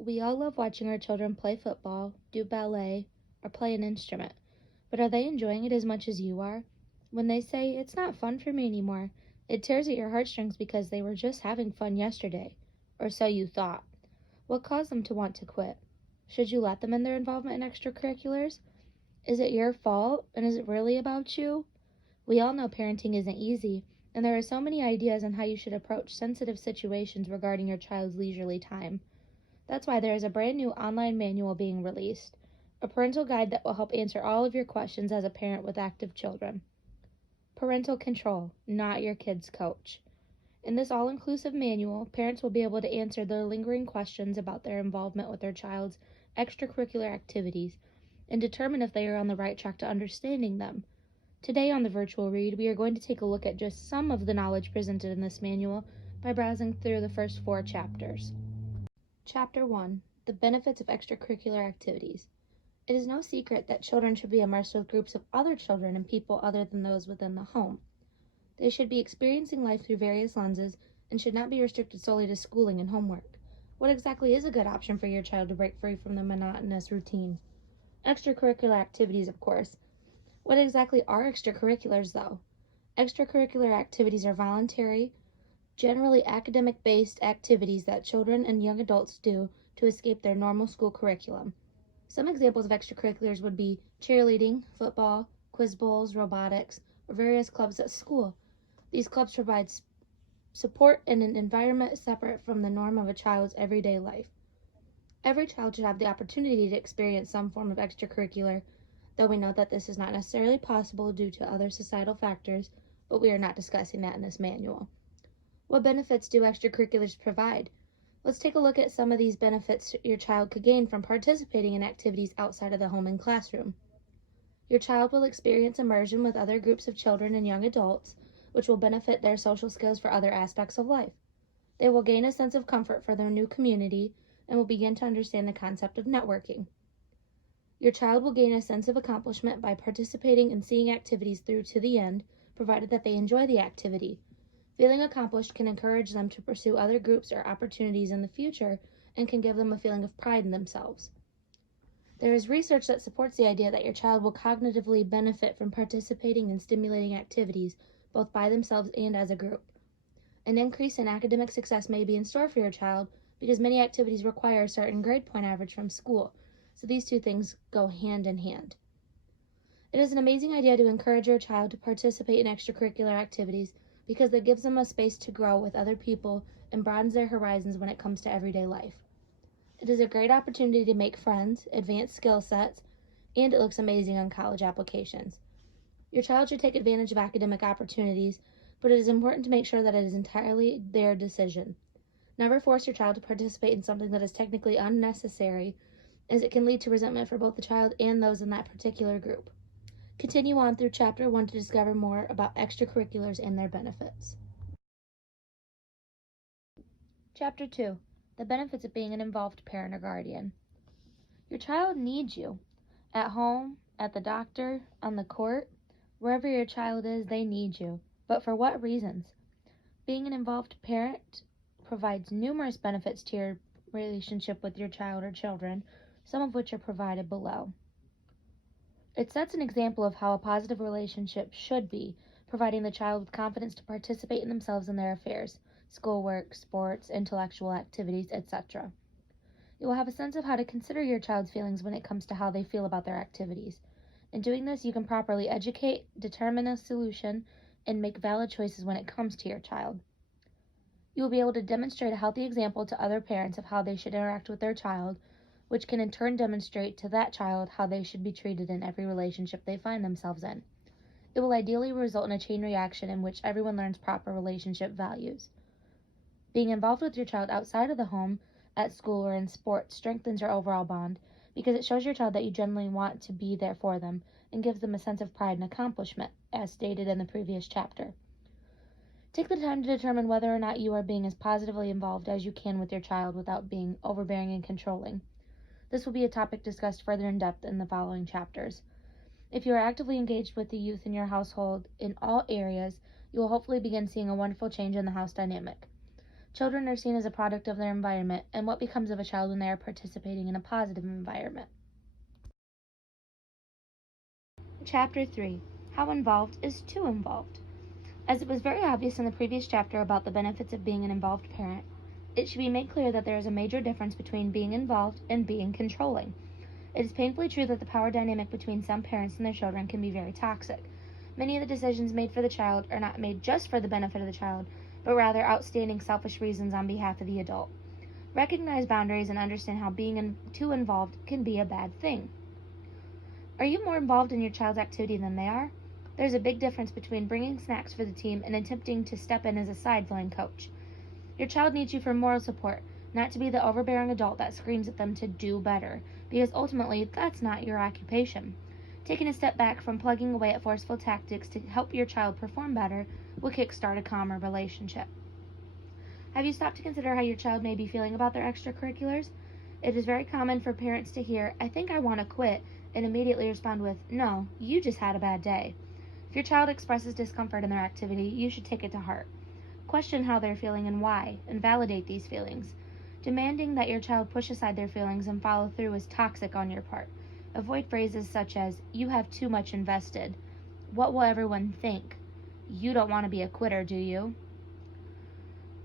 We all love watching our children play football, do ballet, or play an instrument, but are they enjoying it as much as you are? When they say, "It's not fun for me anymore," it tears at your heartstrings because they were just having fun yesterday, or so you thought. What caused them to want to quit? Should you let them in their involvement in extracurriculars? Is it your fault, and is it really about you? We all know parenting isn't easy, and there are so many ideas on how you should approach sensitive situations regarding your child's leisurely time. That's why there is a brand new online manual being released, a parental guide that will help answer all of your questions as a parent with active children. Parental Control, Not Your Kid's Coach. In this all-inclusive manual, parents will be able to answer their lingering questions about their involvement with their child's extracurricular activities and determine if they are on the right track to understanding them. Today on the virtual read, we are going to take a look at just some of the knowledge presented in this manual by browsing through the first 4 chapters. Chapter 1. The Benefits of Extracurricular Activities. It is no secret that children should be immersed with groups of other children and people other than those within the home. They should be experiencing life through various lenses and should not be restricted solely to schooling and homework. What exactly is a good option for your child to break free from the monotonous routine? Extracurricular activities, of course. What exactly are extracurriculars, though? Extracurricular activities are voluntary, generally academic-based activities that children and young adults do to escape their normal school curriculum. Some examples of extracurriculars would be cheerleading, football, quiz bowls, robotics, or various clubs at school. These clubs provide support in an environment separate from the norm of a child's everyday life. Every child should have the opportunity to experience some form of extracurricular, though we know that this is not necessarily possible due to other societal factors, but we are not discussing that in this manual. What benefits do extracurriculars provide? Let's take a look at some of these benefits your child could gain from participating in activities outside of the home and classroom. Your child will experience immersion with other groups of children and young adults, which will benefit their social skills for other aspects of life. They will gain a sense of comfort for their new community and will begin to understand the concept of networking. Your child will gain a sense of accomplishment by participating and seeing activities through to the end, provided that they enjoy the activity. Feeling accomplished can encourage them to pursue other groups or opportunities in the future and can give them a feeling of pride in themselves. There is research that supports the idea that your child will cognitively benefit from participating in stimulating activities, both by themselves and as a group. An increase in academic success may be in store for your child because many activities require a certain grade point average from school, so these two things go hand in hand. It is an amazing idea to encourage your child to participate in extracurricular activities because it gives them a space to grow with other people and broadens their horizons when it comes to everyday life. It is a great opportunity to make friends, advance skill sets, and it looks amazing on college applications. Your child should take advantage of academic opportunities, but it is important to make sure that it is entirely their decision. Never force your child to participate in something that is technically unnecessary, as it can lead to resentment for both the child and those in that particular group. Continue on through Chapter 1 to discover more about extracurriculars and their benefits. Chapter 2. The benefits of being an involved parent or guardian. Your child needs you. At home, at the doctor, on the court, wherever your child is, they need you. But for what reasons? Being an involved parent provides numerous benefits to your relationship with your child or children, some of which are provided below. It sets an example of how a positive relationship should be, providing the child with confidence to participate in themselves and their affairs, schoolwork, sports, intellectual activities, etc. You will have a sense of how to consider your child's feelings when it comes to how they feel about their activities. In doing this, you can properly educate, determine a solution, and make valid choices when it comes to your child. You will be able to demonstrate a healthy example to other parents of how they should interact with their child, which can in turn demonstrate to that child how they should be treated in every relationship they find themselves in. It will ideally result in a chain reaction in which everyone learns proper relationship values. Being involved with your child outside of the home, at school, or in sports strengthens your overall bond because it shows your child that you genuinely want to be there for them and gives them a sense of pride and accomplishment, as stated in the previous chapter. Take the time to determine whether or not you are being as positively involved as you can with your child without being overbearing and controlling. This will be a topic discussed further in depth in the following chapters. If you are actively engaged with the youth in your household in all areas, you will hopefully begin seeing a wonderful change in the house dynamic. Children are seen as a product of their environment, and what becomes of a child when they are participating in a positive environment. Chapter 3. How involved is too involved? As it was very obvious in the previous chapter about the benefits of being an involved parent, it should be made clear that there is a major difference between being involved and being controlling. It is painfully true that the power dynamic between some parents and their children can be very toxic. Many of the decisions made for the child are not made just for the benefit of the child, but rather outstanding selfish reasons on behalf of the adult. Recognize boundaries and understand how being too involved can be a bad thing. Are you more involved in your child's activity than they are? There's a big difference between bringing snacks for the team and attempting to step in as a sideline coach. Your child needs you for moral support, not to be the overbearing adult that screams at them to do better, because ultimately that's not your occupation. Taking a step back from plugging away at forceful tactics to help your child perform better will kickstart a calmer relationship. Have you stopped to consider how your child may be feeling about their extracurriculars? It is very common for parents to hear, "I think I want to quit," and immediately respond with, "No, you just had a bad day." If your child expresses discomfort in their activity, you should take it to heart. Question how they're feeling and why, and validate these feelings. Demanding that your child push aside their feelings and follow through is toxic on your part. Avoid phrases such as, "You have too much invested," "What will everyone think?" "You don't want to be a quitter, do you?"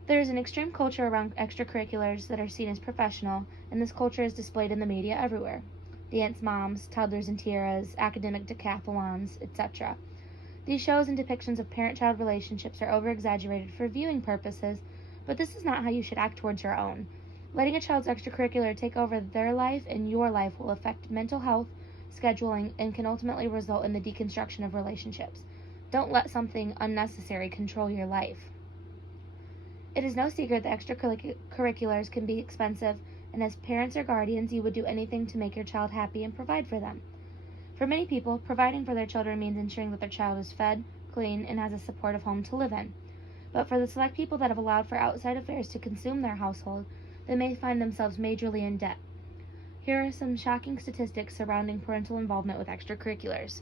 There is an extreme culture around extracurriculars that are seen as professional, and this culture is displayed in the media everywhere. Dance moms, toddlers and tiaras, academic decathlons, etc. These shows and depictions of parent-child relationships are over-exaggerated for viewing purposes, but this is not how you should act towards your own. Letting a child's extracurricular take over their life and your life will affect mental health, scheduling, and can ultimately result in the deconstruction of relationships. Don't let something unnecessary control your life. It is no secret that extracurriculars can be expensive, and as parents or guardians, you would do anything to make your child happy and provide for them. For many people, providing for their children means ensuring that their child is fed, clean, and has a supportive home to live in. But for the select people that have allowed for outside affairs to consume their household, they may find themselves majorly in debt. Here are some shocking statistics surrounding parental involvement with extracurriculars.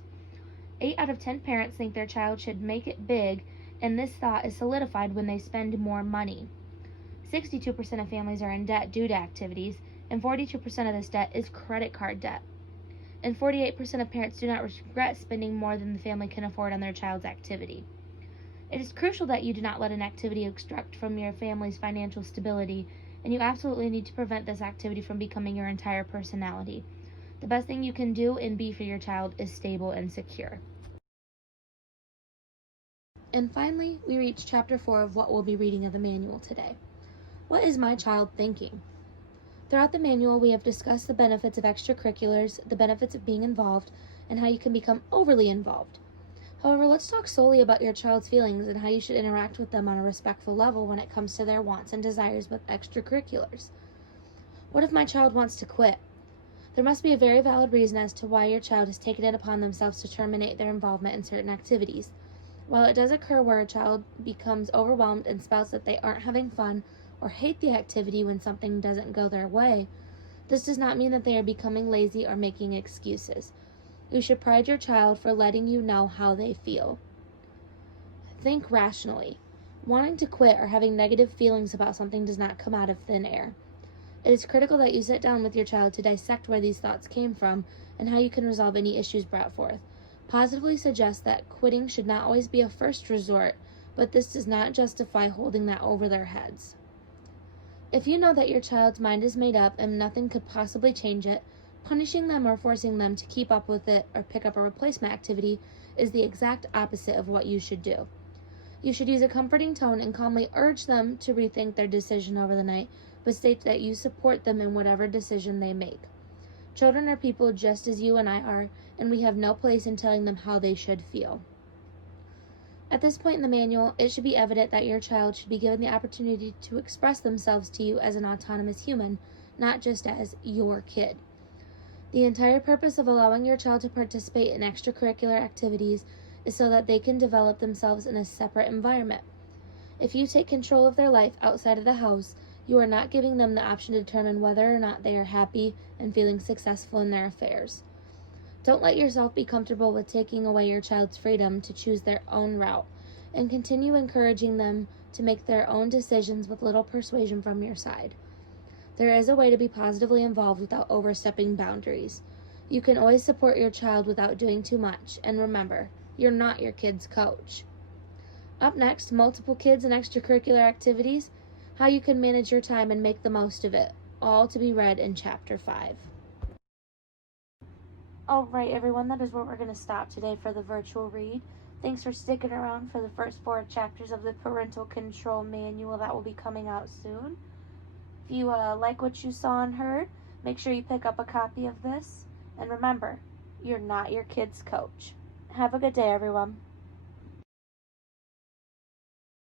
8 out of 10 parents think their child should make it big, and this thought is solidified when they spend more money. 62% of families are in debt due to activities, and 42% of this debt is credit card debt. And 48% of parents do not regret spending more than the family can afford on their child's activity. It is crucial that you do not let an activity extract from your family's financial stability, and you absolutely need to prevent this activity from becoming your entire personality. The best thing you can do and be for your child is stable and secure. And finally, we reach chapter 4 of what we'll be reading of the manual today. What is my child thinking? Throughout the manual, we have discussed the benefits of extracurriculars, the benefits of being involved, and how you can become overly involved. However, let's talk solely about your child's feelings and how you should interact with them on a respectful level when it comes to their wants and desires with extracurriculars. What if my child wants to quit? There must be a very valid reason as to why your child has taken it upon themselves to terminate their involvement in certain activities. While it does occur where a child becomes overwhelmed and spouts that they aren't having fun or hate the activity when something doesn't go their way, this does not mean that they are becoming lazy or making excuses. You should pride your child for letting you know how they feel. Think rationally. Wanting to quit or having negative feelings about something does not come out of thin air. It is critical that you sit down with your child to dissect where these thoughts came from and how you can resolve any issues brought forth. Positively suggest that quitting should not always be a first resort, but this does not justify holding that over their heads. If you know that your child's mind is made up and nothing could possibly change it, punishing them or forcing them to keep up with it or pick up a replacement activity is the exact opposite of what you should do. You should use a comforting tone and calmly urge them to rethink their decision over the night, but state that you support them in whatever decision they make. Children are people just as you and I are, and we have no place in telling them how they should feel. At this point in the manual, it should be evident that your child should be given the opportunity to express themselves to you as an autonomous human, not just as your kid. The entire purpose of allowing your child to participate in extracurricular activities is so that they can develop themselves in a separate environment. If you take control of their life outside of the house, you are not giving them the option to determine whether or not they are happy and feeling successful in their affairs. Don't let yourself be comfortable with taking away your child's freedom to choose their own route, and continue encouraging them to make their own decisions with little persuasion from your side. There is a way to be positively involved without overstepping boundaries. You can always support your child without doing too much, and remember, you're not your kid's coach. Up next, multiple kids and extracurricular activities, how you can manage your time and make the most of it, all to be read in Chapter 5. Alright everyone, that is where we're going to stop today for the virtual read. Thanks for sticking around for the first 4 chapters of the Parental Control Manual that will be coming out soon. If you like what you saw and heard, make sure you pick up a copy of this. And remember, you're not your kid's coach. Have a good day, everyone.